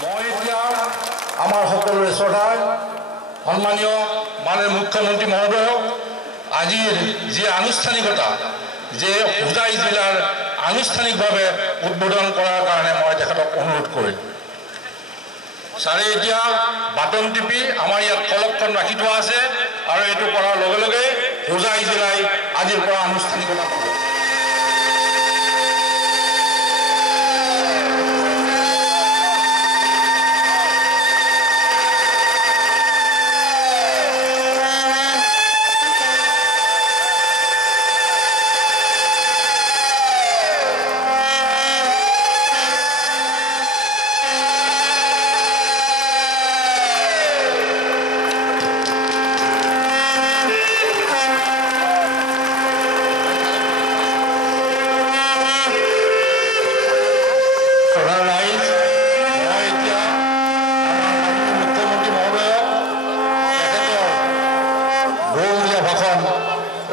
মই এতিয়া আমাৰ সকলোৰে শ্ৰদ্ধাৰ সন্মানীয় মাননীয় মুখ্যমন্ত্ৰী মহোদয়ক আজিৰ যি আনুষ্ঠানিকতা যে হোজাই জিলাৰ আনুষ্ঠানিকভাৱে উদ্বোধন কৰাৰ কাৰণে মই তেখেতক অনুৰোধ কৰিম। ছাৰে এতিয়া বাটন টিপি আমাৰ ইয়াত ফলকখন ৰাখি থোৱা আছে আৰু এইটো কৰাৰ লগে লগে হোজাই জিলাই আজিৰ পৰা আনুষ্ঠানিকতা কৰিব।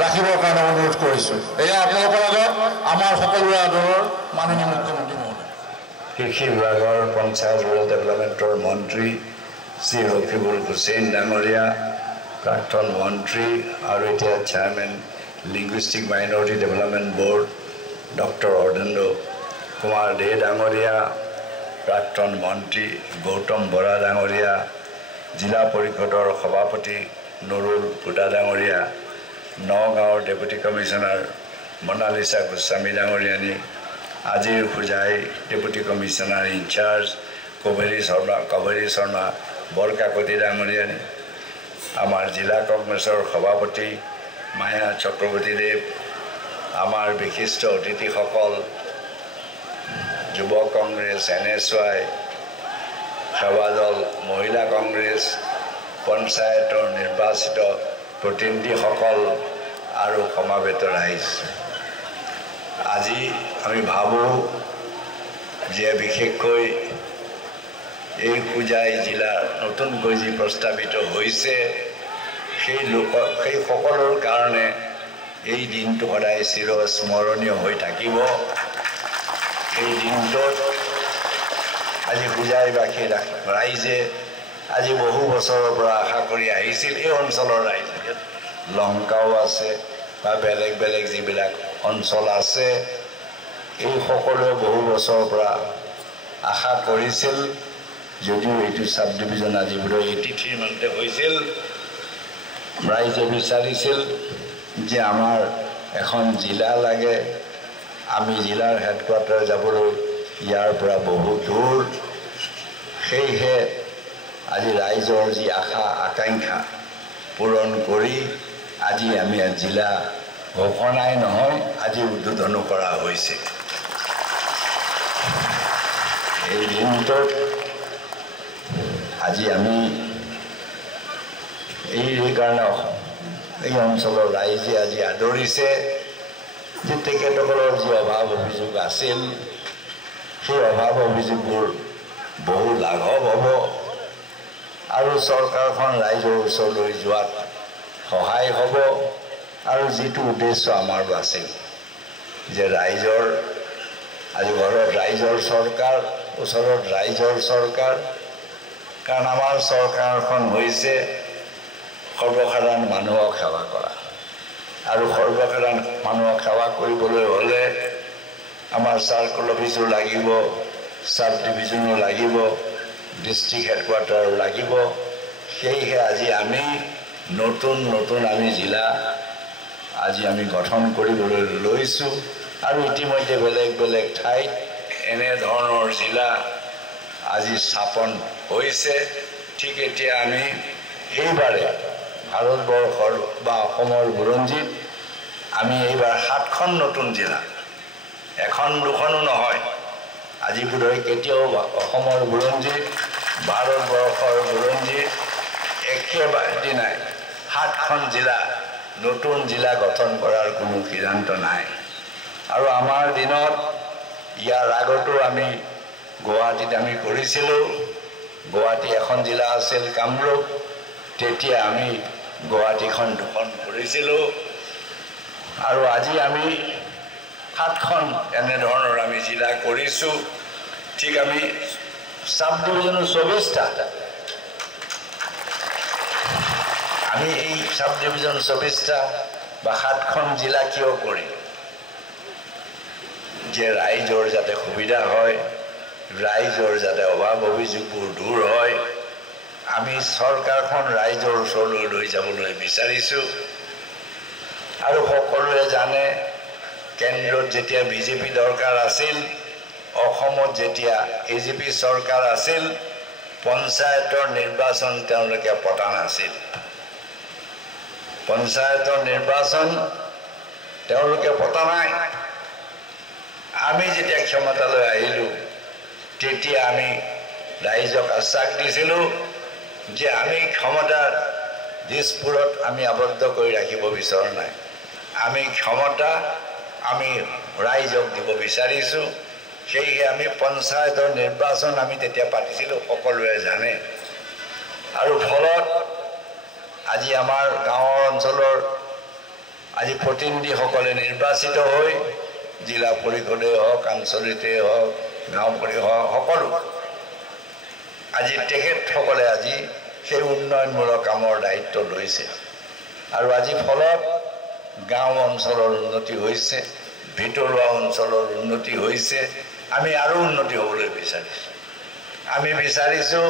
ৰাখিবৰ কাৰণে অনুৰোধ কৰিছোঁ। এয়া আপোনালোকৰ আগত আমাৰ সকলোৰে আদৰৰ মাননীয় মুখ্যমন্ত্ৰী মহোদয়। কৃষি বিভাগৰ পঞ্চায়ত ৰুৰেল ডেভেলপমেণ্টৰ মন্ত্ৰী শ্ৰী ৰফিকুল হুছেইন ডাঙৰীয়া, প্ৰাক্তন মন্ত্ৰী আৰু এতিয়া chairman linguistic minority development board doctor Ardhendra Kumar Dey ডাঙৰীয়া, প্ৰাক্তন মন্ত্ৰী গৌতম বৰা ডাঙৰীয়া, জিলা পৰিষদৰ সভাপতি নুৰুল হুদা ডাঙৰীয়া, নগাঁৱৰ ডেপুটি কমিশ্যনাৰ মনালিছা গোস্বামী ডাঙৰীয়ানী, আজিৰ Hojai deputy commissioner in-charge Kaberi Sharma Barkakati ডাঙৰীয়ানী, আমাৰ জিলা কংগ্ৰেছৰ সভাপতি মায়া চক্ৰৱৰ্তীদেৱ, আমাৰ বিশিষ্ট অতিথিসকল, যুৱ কংগ্ৰেছ, NSY, সেৱা দল, মহিলা কংগ্ৰেছ, পঞ্চায়তৰ নিৰ্বাচিত প্ৰতিনিধিসকল আৰু সমাবেত ৰাইজ, আজি আমি ভাবোঁ যে বিশেষকৈ এই হোজাই জিলাৰ নতুনকৈ যি প্ৰস্তাৱিত হৈছে সেই সকলৰ কাৰণে এই দিনটো সদায় চিৰস্মৰণীয় হৈ থাকিব। এই দিনটোত আজি হোজাইবাসী ৰাইজে আজি বহু বছৰৰ পৰা আশা কৰি আহিছিল। এই অঞ্চলৰ ৰাইজে লংকাও আছে বা বেলেগ বেলেগ যিবিলাক অঞ্চল আছে, এই সকলোৱে বহু বছৰৰ পৰা আশা কৰিছিল। যদিও এইটো চাব ডিভিজন আজি বোধহয় 83 মানতে হৈছিল, ৰাইজে বিচাৰিছিল যে আমাৰ এখন জিলা লাগে, আমি জিলাৰ হেডকোৱাৰ্টাৰ যাবলৈ ইয়াৰ পৰা বহু দূৰ। সেয়েহে আজি ৰাইজৰ যি আশা আকাংক্ষা পূৰণ কৰি আজি আমি জিলা ঘোষণাই নহয়, আজি উদ্বোধনো কৰা হৈছে। এই দিনটোত আজি আমি এইকাৰণে এই অঞ্চলৰ ৰাইজে আজি আদৰিছে যে তেখেতসকলৰ যি অভাৱ অভিযোগ আছিল, সেই অভাৱ অভিযোগবোৰ বহু লাঘৱ হ'ব আৰু চৰকাৰখন ৰাইজৰ ওচৰলৈ যোৱাত সহায় হ'ব। আৰু যিটো উদ্দেশ্য আমাৰ আছিল যে ৰাইজৰ আজি ঘৰত ৰাইজৰ চৰকাৰ, ওচৰত ৰাইজৰ চৰকাৰ, কাৰণ আমাৰ চৰকাৰখন হৈছে সৰ্বসাধাৰণ মানুহক সেৱা কৰা, আৰু সৰ্বসাধাৰণ মানুহক সেৱা কৰিবলৈ হ'লে আমাৰ চাৰ্কল অফিচো লাগিব, চাব ডিভিজনো লাগিব, ডিষ্ট্ৰিক্ট হেডকোৱাৰ্টাৰো লাগিব। সেয়েহে আজি আমি নতুন আমি জিলা আজি আমি গঠন কৰিবলৈ লৈছোঁ আৰু ইতিমধ্যে বেলেগ বেলেগ ঠাইত এনেধৰণৰ জিলা আজি স্থাপন হৈছে। ঠিক এতিয়া আমি এইবাৰে ভাৰতবৰ্ষৰ বা অসমৰ বুৰঞ্জীত আমি এইবাৰ 7খন নতুন জিলা, এখন দুখনো নহয়। আজি বোধহয় কেতিয়াও অসমৰ বুৰঞ্জীত, ভাৰতবৰ্ষৰ বুৰঞ্জীত একেবাৰে নাই 7খন জিলা, নতুন জিলা গঠন কৰাৰ কোনো সিদ্ধান্ত নাই। আৰু আমাৰ দিনত ইয়াৰ আগতো আমি গুৱাহাটীত আমি কৰিছিলোঁ। গুৱাহাটী এখন জিলা আছিল কামৰূপ, তেতিয়া আমি গুৱাহাটীখন 2খন কৰিছিলোঁ। আৰু আজি আমি 7খন এনেধৰণৰ আমি জিলা কৰিছোঁ। ঠিক আমি সাব ডিভিশন 24টা আমি এই সাব ডিভিশন 24টা বা 7খন জিলা কিয় কৰি যে ৰাইজৰ যাতে সুবিধা হয় ৰাইজৰ যাতে অভাৱ অভিযোগবোৰ দূৰ হয় আমি চৰকাৰখন ৰাইজৰ ওচৰলৈ লৈ যাবলৈ বিচাৰিছোঁ আৰু সকলোৱে জানে কেন্দ্ৰত যেতিয়া বিজেপি দৰকাৰ আছিল অসমত যেতিয়া এজিপি চৰকাৰ আছিল পঞ্চায়তৰ নিৰ্বাচন তেওঁলোকে পতা নাছিল পঞ্চায়তৰ নিৰ্বাচন তেওঁলোকে পতা নাই আমি যেতিয়া ক্ষমতালৈ আহিলোঁ তেতিয়া আমি ৰাইজক আশ্বাস দিছিলোঁ যে আমি ক্ষমতাৰ দিশপুৰত আমি আবদ্ধ কৰি ৰাখিব বিচৰা নাই আমি ক্ষমতা আমি ৰাইজক দিব বিচাৰিছোঁ সেয়ে আমি পঞ্চায়তৰ নিৰ্বাচন আমি তেতিয়া পাতিছিলোঁ সকলোৱে জানে আৰু ফলত আজি আমাৰ গাঁৱৰ অঞ্চলৰ আজি প্ৰতিনিধিসকলে নিৰ্বাচিত হৈ জিলা পৰিষদে হওক আঞ্চলিকেই হওক গাঁও পৰিষদ সকলো আজি তেখেতসকলে আজি সেই উন্নয়নমূলক কামৰ দায়িত্ব লৈছে আৰু আজি ফলত গাঁও অঞ্চলৰ উন্নতি হৈছে ভিতৰুৱা অঞ্চলৰ উন্নতি হৈছে আমি আৰু উন্নতি হ'বলৈ বিচাৰিছোঁ আমি বিচাৰিছোঁ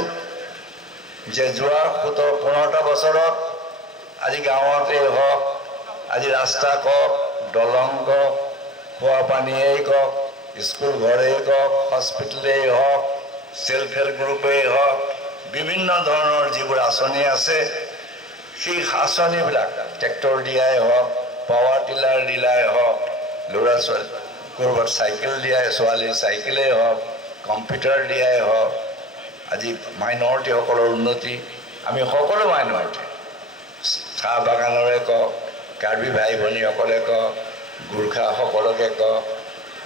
যে যোৱা 17-15টা বছৰত আজি গাঁৱতে হওক আজি ৰাস্তা কওক দলং কওক খোৱা পানীয়েই কওক স্কুল ঘৰেই কওক হস্পিটেলেই হওক সেলফ হেল্প গ্ৰুপেই হওক বিভিন্ন ধৰণৰ যিবোৰ আঁচনি আছে সেই আঁচনিবিলাক ট্ৰেক্টৰ দিয়াই হওক পাৱাৰ টিলাৰ দিলাই হওক ল'ৰা ছোৱালী ক'ৰবাত চাইকেল দিয়াই ছোৱালী চাইকেলেই হওক কম্পিউটাৰ দিয়াই হওক আজি মাইনৰিটিসকলৰ উন্নতি আমি সকলো মাইনৰিটি চাহ বাগানৰে কওক কাৰ্বি ভাই ভনীসকলে কওক গোৰ্খাসকলকে কওক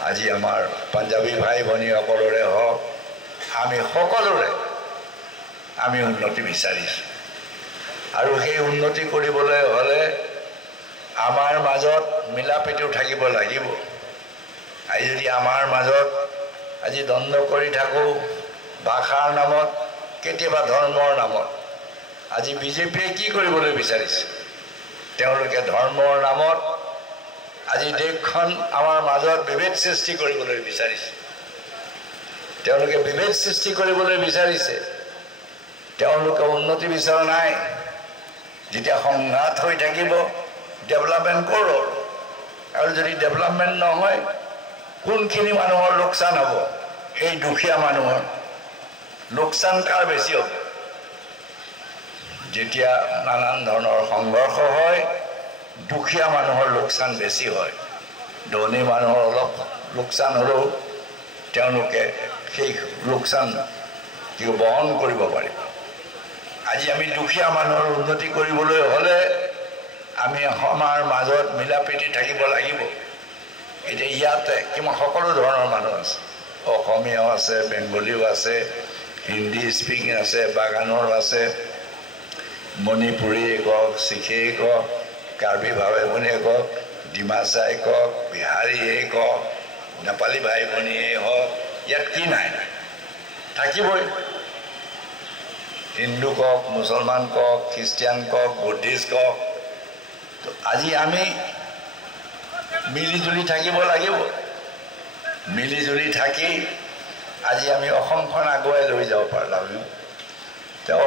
আজি আমাৰ পাঞ্জাবী ভাই ভনীসকলৰে হওক আমি সকলোৰে আমি উন্নতি বিচাৰিছোঁ আৰু সেই উন্নতি কৰিবলৈ হ'লে আমাৰ মাজত মিলাপ্ৰীতিও থাকিব লাগিব আজি যদি আমাৰ মাজত আজি দ্বন্দ্ব কৰি থাকোঁ ভাষাৰ নামত কেতিয়াবা ধৰ্মৰ নামত আজি বিজেপিয়ে কি কৰিবলৈ বিচাৰিছে তেওঁলোকে ধৰ্মৰ নামত আজি দেশখন আমাৰ মাজত বিভেদ সৃষ্টি কৰিবলৈ বিচাৰিছে তেওঁলোকে বিভেদ সৃষ্টি কৰিবলৈ বিচাৰিছে তেওঁলোকে উন্নতি বিচৰা নাই যেতিয়া সংঘাত হৈ থাকিব ডেভেলপমেণ্ট কৰক আৰু যদি ডেভেলপমেণ্ট নহয় কোনখিনি মানুহৰ লোকচান হ'ব এই দুখীয়া মানুহৰ লোকচান কাৰ বেছি হ'ব যেতিয়া নানান ধৰণৰ সংঘৰ্ষ হয় দুখীয়া মানুহৰ লোকচান বেছি হয় ধনী মানুহৰ অলপ লোকচান হ'লেও তেওঁলোকে সেই লোকচান বহন কৰিব পাৰিব আজি আমি দুখীয়া মানুহৰ উন্নতি কৰিবলৈ হ'লে আমি আমাৰ মাজত মিলাপ্ৰীতি থাকিব লাগিব এতিয়া ইয়াতে কিমান সকলো ধৰণৰ মানুহ আছে অসমীয়াও আছে বেংগলীও আছে হিন্দী স্পিকিং আছে বাগানৰ আছে মণিপুৰীয়ে কওক শিখেই কওক কাৰ্বি ভাই ভনীয়ে কওক ডিমাচাই কওক বিহাৰীয়ে কওক নেপালী ভাই ভনীয়ে হওক ইয়াত কি নাই থাকিবই হিন্দু কওক মুছলমান কওক খ্ৰীষ্টিয়ান কওক বুদ্ধিষ্ট কওক আজি আমি মিলিজুলি থাকিব লাগিব মিলিজুলি থাকি আজি আমি অসমখন আগুৱাই লৈ যাব পাৰিম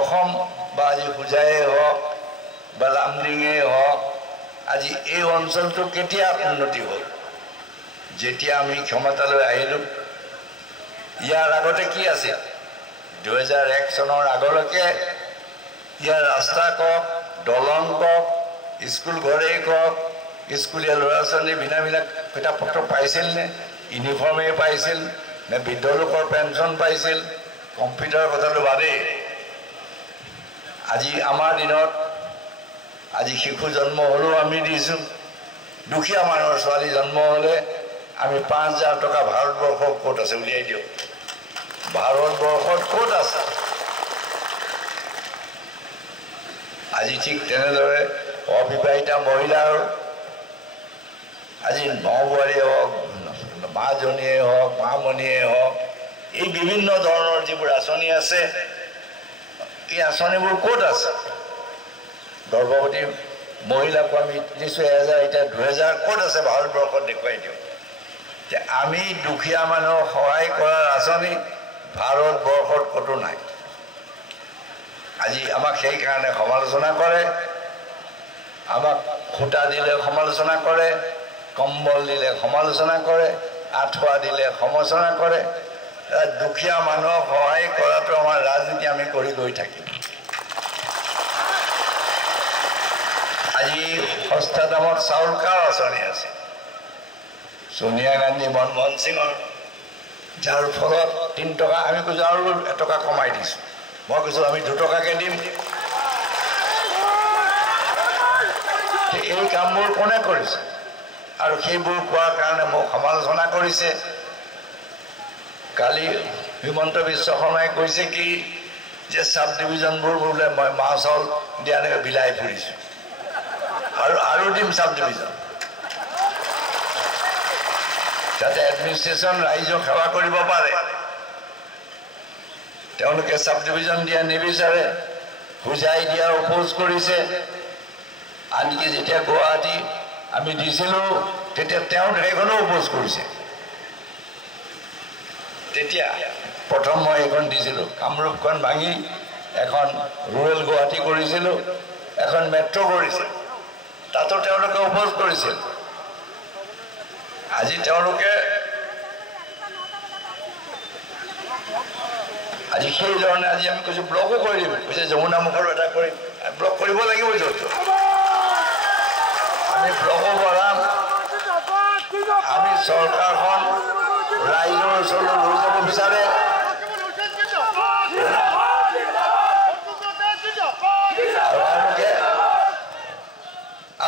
অসম বা আজি হোজাইয়ে হওক বা লামডিঙেই হওক আজি এই অঞ্চলটো কেতিয়া উন্নতি হ'ল যেতিয়া আমি ক্ষমতালৈ আহিলোঁ ইয়াৰ আগতে কি আছিল 2001 চনৰ আগলৈকে ইয়াৰ ৰাস্তা কওক দলং কওক স্কুল ঘৰেই কওক স্কুলীয়া ল'ৰা ছোৱালী বিনামূলীয়া কিতাপ পত্ৰ পাইছিল নে ইউনিফৰ্মেই পাইছিল নে বৃদ্ধ লোকৰ পেঞ্চন পাইছিল কম্পিউটাৰ কথাটো বাদেই আজি আমাৰ দিনত আজি শিশু জন্ম হ'লেও আমি দিছোঁ দুখীয়া মানুহৰ ছোৱালী জন্ম হ'লে আমি 5,000 টকা ভাৰতবৰ্ষৰ ক'ত আছে উলিয়াই দিওঁ ভাৰতবৰ্ষত ক'ত আছে আজি ঠিক তেনেদৰে অবিবাহিতা মহিলাৰ আজি নবোৱাৰীয়ে হওক মাজনীয়ে হওক মামণিয়ে হওক এই বিভিন্ন ধৰণৰ যিবোৰ আঁচনি আছে এই আঁচনিবোৰ ক'ত আছে গৰ্ভৱতী মহিলাকো আমি দিছোঁ 1000 এতিয়া 2000 ক'ত আছে ভাৰতবৰ্ষত দেখুৱাই দিওঁ যে আমি দুখীয়া মানুহক সহায় কৰাৰ আঁচনি ভাৰতবৰ্ষত ক'তো নাই আজি আমাক সেইকাৰণে সমালোচনা কৰে আমাক খুঁটা দিলে সমালোচনা কৰে কম্বল দিলে সমালোচনা কৰে আঁঠুৱা দিলে সমালোচনা কৰে দুখীয়া মানুহক সহায় কৰাটো আমাৰ ৰাজনীতি আমি কৰি গৈ থাকিম আজি সস্তা দামত চাউল কাৰ আঁচনি আছে সোনিয়া গান্ধী মনমোহন সিঙৰ যাৰ ফলত 3 টকা আমি কৈছোঁ আৰু 1 টকা কমাই দিছোঁ মই কৈছোঁ আমি 2 টকাকৈ দিম এই কামবোৰ কোনে কৰিছে আৰু সেইবোৰ কোৱাৰ কাৰণে মোক সমালোচনা কৰিছে কালি হিমন্ত বিশ্ব শৰ্মাই কৈছে কি যে সাব ডিভিজনবোৰ বোলে মই মাহ চাউল দিয়া এনেকৈ বিলাই ফুৰিছোঁ আৰু দিম সাব ডিভিজন যাতে এডমিনিষ্ট্ৰেশ্যন ৰাইজক সেৱা কৰিব পাৰে তেওঁলোকে সাব ডিভিজন দিয়া নিবিচাৰে বুজাই দিয়াৰ অপ'জ কৰিছে আনকি যেতিয়া গুৱাহাটী আমি দিছিলোঁ তেতিয়া তেওঁ সেইখনো অপ'জ কৰিছে তেতিয়া প্ৰথম মই এখন দিছিলোঁ কামৰূপখন ভাঙি এখন ৰুৰেল গুৱাহাটী কৰিছিলোঁ এখন মেট্ৰ' কৰিছিল তাতো তেওঁলোকে অপ'জ কৰিছিল আজি তেওঁলোকে আজি সেইধৰণে আজি আমি কৈছোঁ ব্লকো কৰি দিম কৈছে যমুনা মুখৰো এটা কৰিম ব্লক কৰিব লাগিব য'ত আমি ব্লকো বঢ়াম আমি চৰকাৰখন ৰাইজৰ ওচৰলৈ লৈ যাব বিচাৰে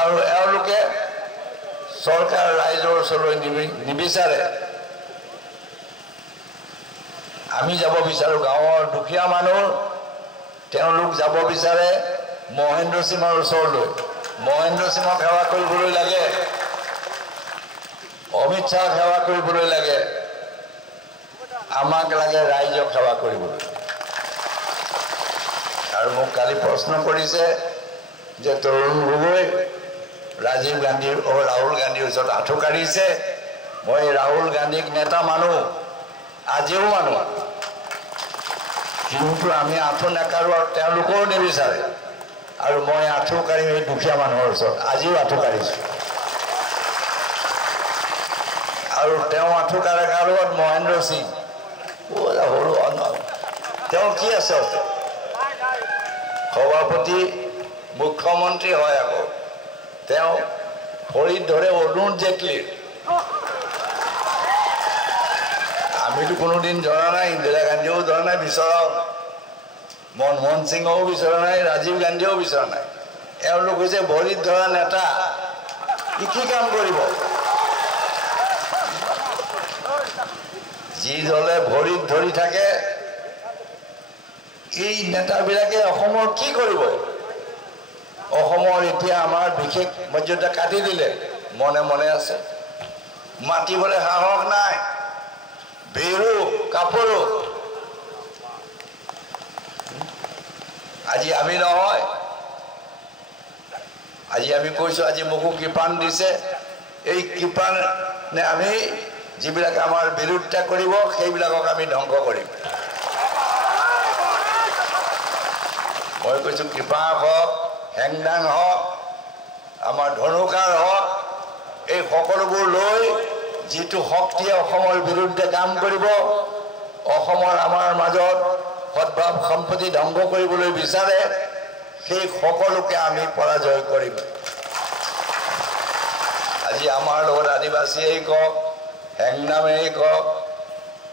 আৰু এওঁলোকে চৰকাৰ ৰাইজৰ ওচৰলৈ নিবিচাৰে আমি যাব বিচাৰোঁ গাঁৱৰ দুখীয়া মানুহ তেওঁলোক যাব বিচাৰে মহেন্দ্ৰ সিঙৰ ওচৰলৈ মহেন্দ্ৰ সিঙক সেৱা কৰিবলৈ লাগে অমিত শ্বাহক সেৱা কৰিবলৈ লাগে আমাক লাগে ৰাইজক সেৱা কৰিবলৈ আৰু মোক কালি প্ৰশ্ন কৰিছে যে তৰুণ গগৈ ৰাজীৱ গান্ধীৰ ৰাহুল গান্ধীৰ ওচৰত আঁঠু কাঢ়িছে মই ৰাহুল গান্ধীক নেতা মানুহ আজিও মানুহ কিন্তু আমি আঁঠু নাকাঢ়োঁ আৰু তেওঁলোকেও নিবিচাৰে আৰু মই আঁঠু কাঢ়িম এই দুখীয়া মানুহৰ ওচৰত আজিও আঁঠু কাঢ়িছোঁ আৰু তেওঁ আঁঠু কাঢ়াত মহেন্দ্ৰ সিং সৰু তেওঁ কি আছে সভাপতি মুখ্যমন্ত্ৰী হয় আকৌ তেওঁ ভৰিত ধৰে অৰুণ জেটলীৰ আমিতো কোনোদিন ধৰা নাই ইন্দিৰা গান্ধীয়েও ধৰা নাই বিচৰাও মনমোহন সিঙেও বিচৰা নাই ৰাজীৱ গান্ধীয়েও বিচৰা নাই এওঁলোক হৈছে ভৰিত ধৰা নেতা কি কাম কৰিব যি দলে ভৰিত ধৰি থাকে এই নেতাবিলাকে অসমৰ কি কৰিব অসমৰ এতিয়া আমাৰ বিশেষ মৰ্যাদা কাটি দিলে মনে মনে আছে মাতিবলৈ সাহস নাই বেৰু কাপোৰো আজি আমি নহয় আজি আমি কৈছোঁ আজি মোকো কৃপান দিছে এই কৃপানে আমি যিবিলাক আমাৰ বিৰোধিতা কৰিব সেইবিলাকক আমি ধ্বংস কৰিম মই কৈছোঁ কৃপা হওক হেংদাং হওক আমাৰ ধনুকাৰ হওক এই সকলোবোৰ লৈ যিটো শক্তিয়ে অসমৰ বিৰুদ্ধে কাম কৰিব অসমৰ আমাৰ মাজত সদ্ভাৱ সম্পত্তি ধ্বংস কৰিবলৈ বিচাৰে সেই সকলোকে আমি পৰাজয় কৰিম আজি আমাৰ লগত আদিবাসীয়েই কওক হেংনামেই কওক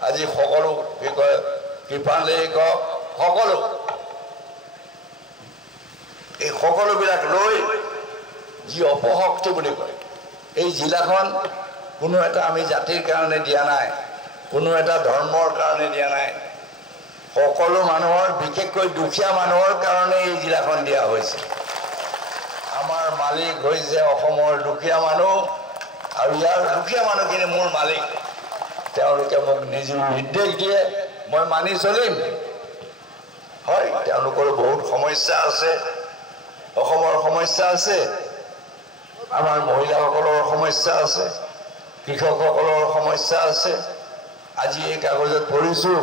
আজি সকলো কি কয় কৃপালেই কওক সকলো এই সকলোবিলাক লৈ যি অপশক্তি বুলি কয় এই জিলাখন কোনো এটা আমি জাতিৰ কাৰণে দিয়া নাই কোনো এটা ধৰ্মৰ কাৰণে দিয়া নাই সকলো মানুহৰ বিশেষকৈ দুখীয়া মানুহৰ কাৰণে এই জিলাখন দিয়া হৈছে আমাৰ মালিক হৈছে অসমৰ দুখীয়া মানুহ আৰু ইয়াৰ দুখীয়া মানুহখিনি মোৰ মালিক তেওঁলোকে মোক নিৰ্দেশ দিয়ে মই মানি চলিম হয় তেওঁলোকৰ বহুত সমস্যা আছে অসমৰ সমস্যা আছে আমাৰ মহিলাসকলৰ সমস্যা আছে কৃষকসকলৰ সমস্যা আছে আজি এই কাগজত পঢ়িছোঁ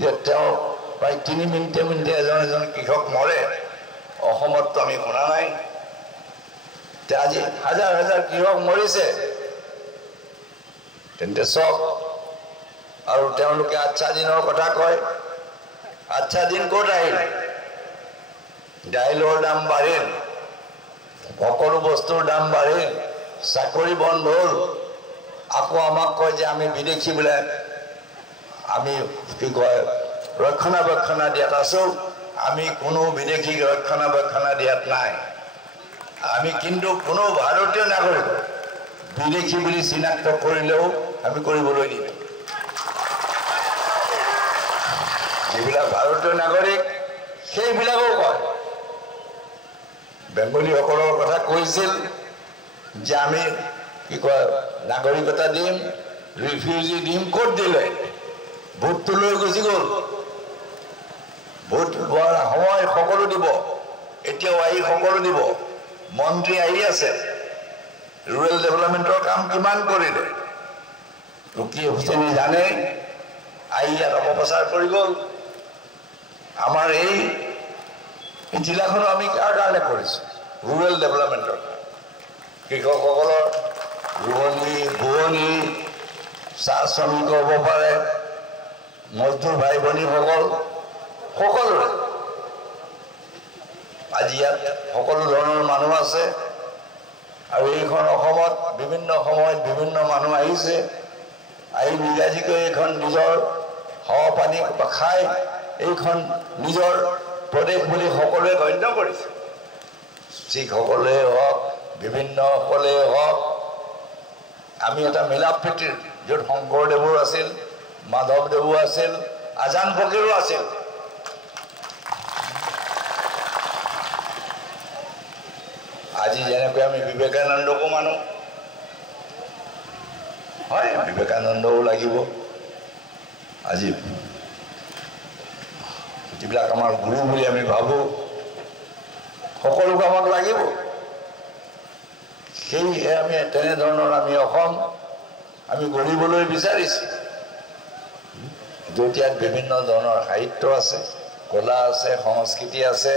যে তেওঁ প্ৰায় 3 মিনিটে এজন কৃষক মৰে অসমততো আমি শুনা নাই আজি হাজাৰ হাজাৰ কৃষক মৰিছে তেন্তে চক আৰু তেওঁলোকে আচ্ছা দিনৰ কথা কয় আচ্ছা দিন ক'ত আহিল দাইলৰ দাম বাঢ়িল সকলো বস্তুৰ দাম বাঢ়িল চাকৰি বন্ধ হ'ল আকৌ আমাক কয় যে আমি বিদেশী বোলে আমি কি কয় ৰক্ষণাবেক্ষণ দিয়াত আছোঁ আমি কোনো বিদেশী ৰক্ষণাবেক্ষণ দিয়াত নাই আমি কিন্তু কোনো ভাৰতীয় নাগৰিক বিদেশী বুলি চিনাক্ত কৰিলেও আমি কৰিবলৈ দিম যিবিলাক ভাৰতীয় নাগৰিক সেইবিলাকো কয় বেংগলীসকলৰ কথা কৈছিল যে আমি কি কয় নাগৰিকতা দিম ৰিফিউজি দিম ক'ত দিলে ভোটটো লৈ গুচি গ'ল ভোট লোৱাৰ সময় সকলো দিব এতিয়াও আহি সকলো দিব মন্ত্ৰী আহি আছে ৰুৰেল ডেভেলপমেণ্টৰ কাম কিমান কৰিলে ৰুকি হুছেইনে জানে আহি ইয়াত অপপ্ৰচাৰ কৰি গ'ল আমাৰ এই জিলাখনো আমি কাৰ কাৰণে কৰিছোঁ ৰুৰেল ডেভেলপমেণ্টৰ কৃষকসকলৰ ৰোৱনী বোৱনী চাহ শ্ৰমিক হ'ব পাৰে মজদুৰ ভাই ভনীসকল সকলোৰে আজি ইয়াত সকলো ধৰণৰ মানুহ আছে আৰু এইখন অসমত বিভিন্ন সময়ত বিভিন্ন মানুহ আহিছে আহি নিগাজিকৈ এইখন নিজৰ হাৱা পানী খাই এইখন নিজৰ প্ৰদেশ বুলি সকলোৱে গণ্য কৰিছে শিখসকলে হওক বিভিন্নসকলে হওক আমি এটা মিলাপ প্ৰীতিৰ য'ত শংকৰদেৱো আছিল মাধৱদেৱো আছিল আজান ফকীৰো আছিল আজি যেনেকৈ আমি বিবেকানন্দকো মানো হয় বিবেকানন্দও লাগিব আজি যিবিলাক আমাৰ গুৰু বুলি আমি ভাবোঁ সকলোকে আমাক লাগিব সেয়েহে আমি তেনেধৰণৰ আমি অসম আমি গঢ়িবলৈ বিচাৰিছোঁ য'ত ইয়াত বিভিন্ন ধৰণৰ সাহিত্য আছে কলা আছে সংস্কৃতি আছে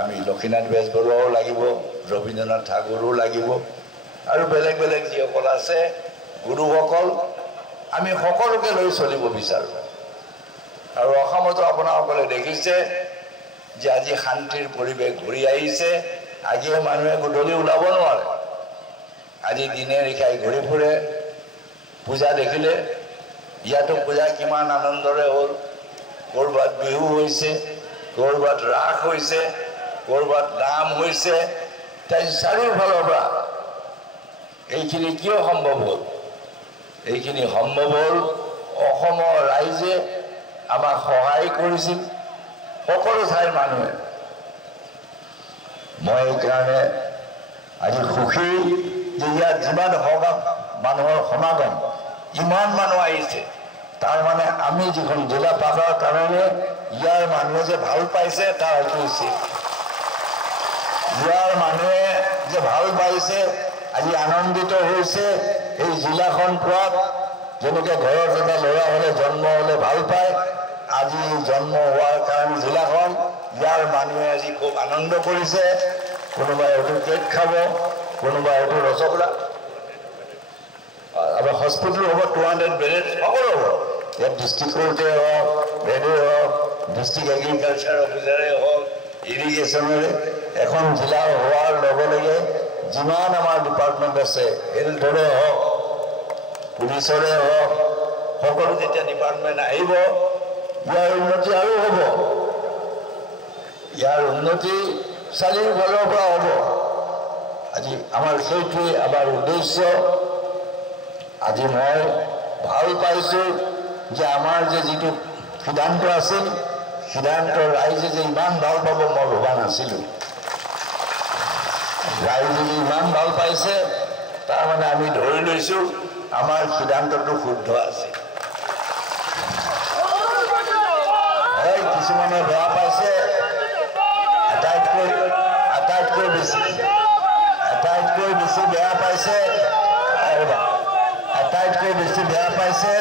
আমি লক্ষ্মীনাথ বেজবৰুৱাও লাগিব ৰবীন্দ্ৰনাথ ঠাকুৰো লাগিব আৰু বেলেগ বেলেগ যিসকল আছে গুৰুসকল আমি সকলোকে লৈ চলিব বিচাৰোঁ আৰু অসমতো আপোনাসকলে দেখিছে যে আজি শান্তিৰ পৰিৱেশ ঘূৰি আহিছে আজিয়ে মানুহে গধূলি ওলাব নোৱাৰে আজি দিনে নিশাই ঘূৰি ফুৰে পূজা দেখিলে ইয়াতো পূজা কিমান আনন্দৰে হ'ল ক'ৰবাত বিহু হৈছে ক'ৰবাত ৰাস হৈছে ক'ৰবাত নাম হৈছে তাই চাৰিওফালৰ পৰা এইখিনি কিয় সম্ভৱ হ'ল এইখিনি সম্ভৱ হ'ল অসমৰ ৰাইজে আমাক সহায় কৰিছিল সকলো ঠাইৰ মানুহে মই এইকাৰণে আজি সুখী যে ইয়াত যিমান মানুহৰ সমাগম ইমান মানুহ আহিছে তাৰমানে আমি যিখন জিলা পাতাৰ কাৰণে ইয়াৰ মানুহে যে ভাল পাইছে তাৰ হয়তো উচিত ইয়াৰ মানুহে যে ভাল পাইছে আজি আনন্দিত হৈছে এই জিলাখন পোৱাত যেনেকৈ ঘৰত এটা ল'ৰা হ'লে জন্ম হ'লে ভাল পায় আজি জন্ম হোৱাৰ কাৰণে জিলাখন ইয়াৰ মানুহে আজি খুব আনন্দ কৰিছে কোনোবাই হয়তো কেক খাব কোনোবাই হয়তো ৰসগোল্লা আমাৰ হস্পিটেল হ'ব 200 বেডেড সকলো হ'ব ইয়াত ডিষ্ট্ৰিক্ট কোৰ্টে হওক বেডে হওক ডিষ্ট্ৰিক্ট এগ্ৰিকালচাৰ অফিচাৰে হওক ইৰিগেশ্যনৰে এখন জিলা হোৱাৰ লগে লগে যিমান আমাৰ ডিপাৰ্টমেণ্ট আছে হেল্থৰে হওক পুলিচৰে হওক সকলো যেতিয়া ডিপাৰ্টমেণ্ট আহিব ইয়াৰ উন্নতি আৰু হ'ব ইয়াৰ উন্নতি চাৰিওফালৰ পৰা হ'ব আজি আমাৰ সেইটোৱে আমাৰ উদ্দেশ্য আজি মই ভাল পাইছোঁ যে আমাৰ যে যিটো সিদ্ধান্ত আছিল সিদ্ধান্ত ৰাইজে যে ইমান ভাল পাব মই ভবা নাছিলোঁ ৰাইজে যে ইমান ভাল পাইছে তাৰমানে আমি ধৰি লৈছোঁ আমাৰ সিদ্ধান্তটো শুদ্ধ আছে হয় কিছুমানে বেয়া পাইছে আটাইতকৈ বেছি বেয়া পাইছে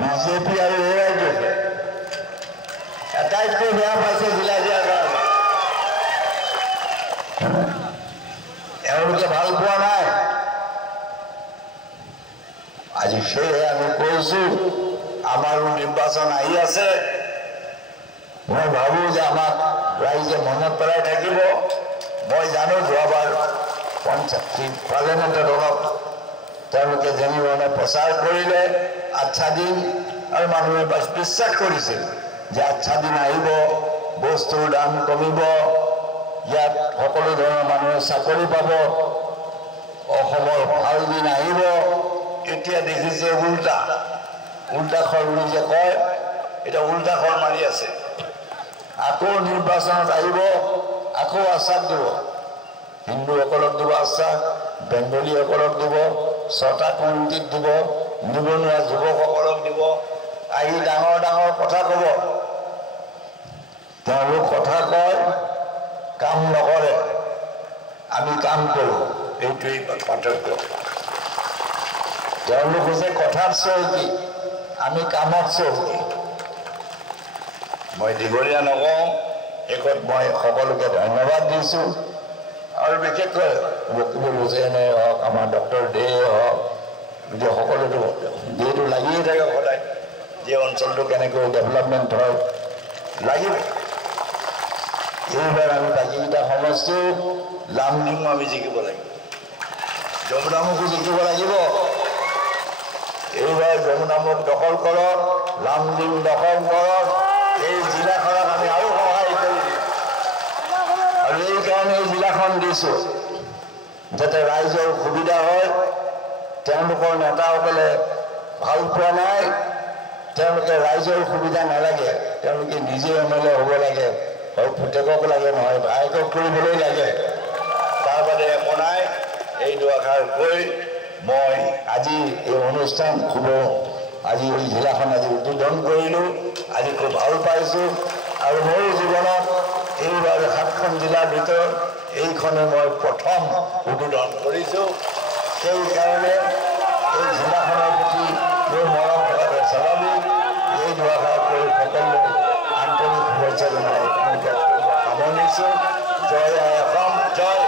বিজেপি আৰু এই ৰাজ্য আটাইতকৈ বেয়া পাইছে জিলা দিয়াৰ কাৰণে এওঁলোকে ভাল পোৱা নাই আজি সেয়ে আমি কৈছো আমাৰো নিৰ্বাচন আহি আছে মই ভাবো যে আমাক ৰাইজে মনত পেলাই থাকিব মই জানো যোৱাবাৰ পাৰ্লিয়ামেণ্টত অলপ তেওঁলোকে যেনেধৰণে প্ৰচাৰ কৰিলে আচ্ছা দিন আৰু মানুহে বিশ্বাস কৰিছিল যে আচ্ছা দিন আহিব বস্তুৰ দাম কমিব ইয়াত সকলো ধৰণৰ মানুহে চাকৰি পাব অসমৰ ভাল দিন আহিব এতিয়া দেখিছে উল্টা খৰ বুলি যে কয় এটা উল্টা খৰ মাৰি আছে আকৌ নিৰ্বাচনত আহিব আকৌ আশ্বাস দিব হিন্দুসকলক দিব আশ্বাস বেংগলীসকলক দিব 6টা কমিটিক দিব নিবনুৱা যুৱকসকলক দিব আহি ডাঙৰ ডাঙৰ কথা ক'ব তেওঁলোক কথা কয় কাম নকৰে আমি কাম কৰোঁ এইটোৱেই পাৰ্থক্য তেওঁলোক হৈছে কথাত চহকী আমি কামত চহকী মই দীঘলীয়া নকওঁ শেষত মই সকলোকে ধন্যবাদ দিছোঁ আৰু বিশেষকৈ বক্তব্য হুছেইনে হওক আমাৰ ডক্টৰ দে হওক গতিকে সকলোতো দেটো লাগিয়ে থাকে সদায় যে অঞ্চলটো কেনেকৈ ডেভেলপমেণ্ট হয় লাগিব এইবাৰ আমি বাকীকেইটা সমষ্টিও লামডিঙো আমি জিকিব লাগিব যমুনামুখো জিকিব লাগিব এইবাৰ যমুনামুখ দখল কৰক লামডিং দখল কৰক এই জিলাখনক আমি আৰু সহায় কৰি দিম আৰু এইকাৰণে এই জিলাখন দিছোঁ যাতে ৰাইজৰ সুবিধা হয় তেওঁলোকৰ নেতাসকলে ভাল পোৱা নাই তেওঁলোকে ৰাইজৰ সুবিধা নালাগে তেওঁলোকে নিজে MLA হ'ব লাগে হয় পুতেকক লাগে নহয় ভায়েকক কৰিবলৈ লাগে তাৰ বাদে একো নাই এই দুআষাৰ কৈ মই আজি এই অনুষ্ঠান আজি এই জিলাখন আজি উদ্বোধন কৰিলোঁ আজি খুব ভাল পাইছোঁ আৰু মোৰ জীৱনত এইবাৰ 7খন জিলাৰ ভিতৰত এইখনে মই প্ৰথম উদ্বোধন কৰিছোঁ সেইকাৰণে এই জিলাখনৰ প্ৰতি মোৰ মৰম থকাটো স্বাভাৱিক এই দুআষাৰ কৈ সকলো আন্তৰিক শুভেচ্ছা জনাই সামৰণিছোঁ জয় আই অসম জয়